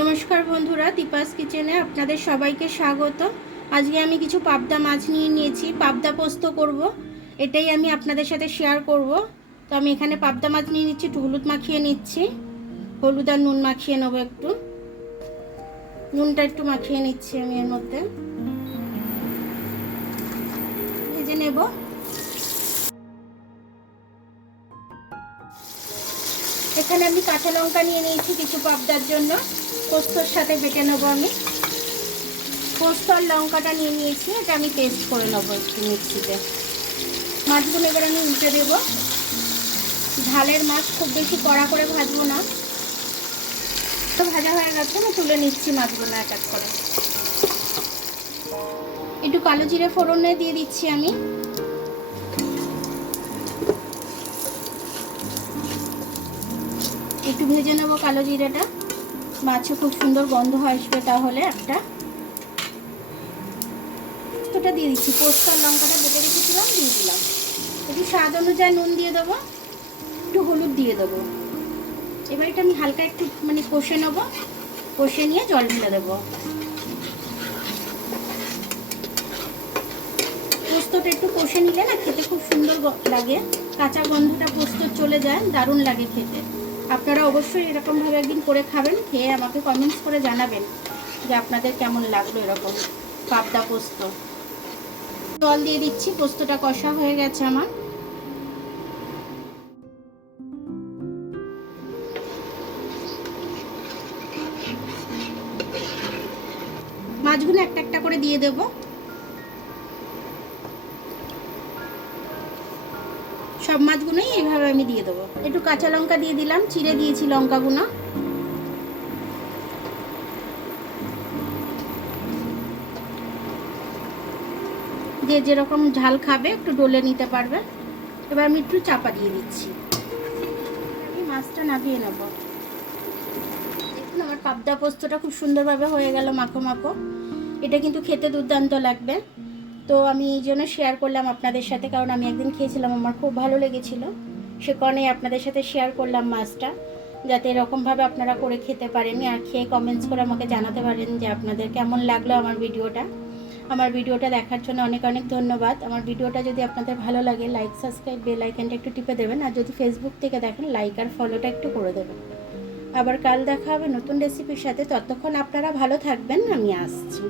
নমস্কার বন্ধুরা, দীপাস কিচেনে আপনাদের সবাইকে স্বাগত। আজকে আমি কিছু পাবদা মাছ নিয়ে নিয়েছি, পাবদা পোস্ত করব, এটাই আমি আপনাদের সাথে শেয়ার করব। তো আমি এখানে পাবদা মাছ নিয়ে নিচ্ছি, একটু হলুদ মাখিয়ে নিচ্ছি, হলুদ আর নুন মাখিয়ে নেবো, একটু নুনটা একটু মাখিয়ে নিচ্ছি আমি এর মধ্যে, ভেজে নেব। এখানে আমি কাঁচা লঙ্কা নিয়ে নিয়েছি কিছু পাবদার জন্য, পোস্তর সাথে বেটে নেবো আমি। পোস্ত আর লঙ্কাটা নিয়ে নিয়েছি, এটা আমি পেস্ট করে নেবো একটু মিক্সিতে। মাছগুলো এবার আমি উল্টে দেব। ঝালের মাছ খুব বেশি কড়া করে ভাজবো না, তো ভাজা হয়ে গেছে, আমি তুলে নিচ্ছি মাছগুলো এক এক করে। একটু কালো জিরে ফোড়নে দিয়ে দিচ্ছি আমি। একটু ভেজে নেব কালো জিরেটা, মাছে খুব সুন্দর গন্ধ আসবে তাহলে। একটা পোস্তটা দিয়ে দিচ্ছি, পোস্ত আর লঙ্কাটা বেটে রেখেছিলাম, দিয়ে দিলাম। একটু স্বাদ অনুযায়ী নুন দিয়ে দেবো, একটু হলুদ দিয়ে দেবো। এবার এটা আমি হালকা একটু কষে নেবো, কষে নিয়ে জল ঢেলে দেবো। পোস্তটা একটু কষে নিলে না খেতে খুব সুন্দর লাগে, কাঁচা গন্ধটা পোস্তর চলে যায়, দারুণ লাগে খেতে। আপনারা অবশ্যই এরকমভাবে একদিন করে খাবেন, খেয়ে আমাকে কমেন্টস করে জানাবেন যে আপনাদের কেমন লাগলো এরকম পাবদা পোস্ত। জল দিয়ে দিচ্ছি, পোস্তটা কষা হয়ে গেছে আমার। মাছগুলো একটা একটা করে দিয়ে দেব। সব মাছগুলোই এইভাবে আমি দিয়ে দেবো। একটু কাঁচা লঙ্কা দিয়ে দিলাম, চিড়ে দিয়েছি লঙ্কাগুলো। যে যেরকম ঝাল খাবে একটু ডলে নিতে পারবে। এবার আমি একটু চাপা দিয়ে দিচ্ছি, আমি মাছটা নামিয়ে নেব। দেখুন আমার পাবদা পোস্তটা খুব সুন্দরভাবে হয়ে গেল, মাখো মাখো। এটা কিন্তু খেতে দুর্দান্ত লাগবে। তো আমি এই জন্য শেয়ার করলাম আপনাদের সাথে, কারণ আমি একদিন খেয়েছিলাম, আমার খুব ভালো লেগেছিল, সে কারণেই আপনাদের সাথে শেয়ার করলাম মাছটা, যাতে এরকমভাবে আপনারা করে খেতে পারেন আর খেয়ে কমেন্টস করে আমাকে জানাতে পারেন যে আপনাদের কেমন লাগলো আমার ভিডিওটা। আমার ভিডিওটা দেখার জন্য অনেক অনেক ধন্যবাদ। আমার ভিডিওটা যদি আপনাদের ভালো লাগে, লাইক, সাবস্ক্রাইব, বেল আইকনটা একটু টিপে দেবেন। আর যদি ফেসবুক থেকে দেখেন, লাইক আর ফলোটা একটু করে দেবেন। আবার কাল দেখা হবে নতুন রেসিপির সাথে। ততক্ষণ আপনারা ভালো থাকবেন, আমি আসছি।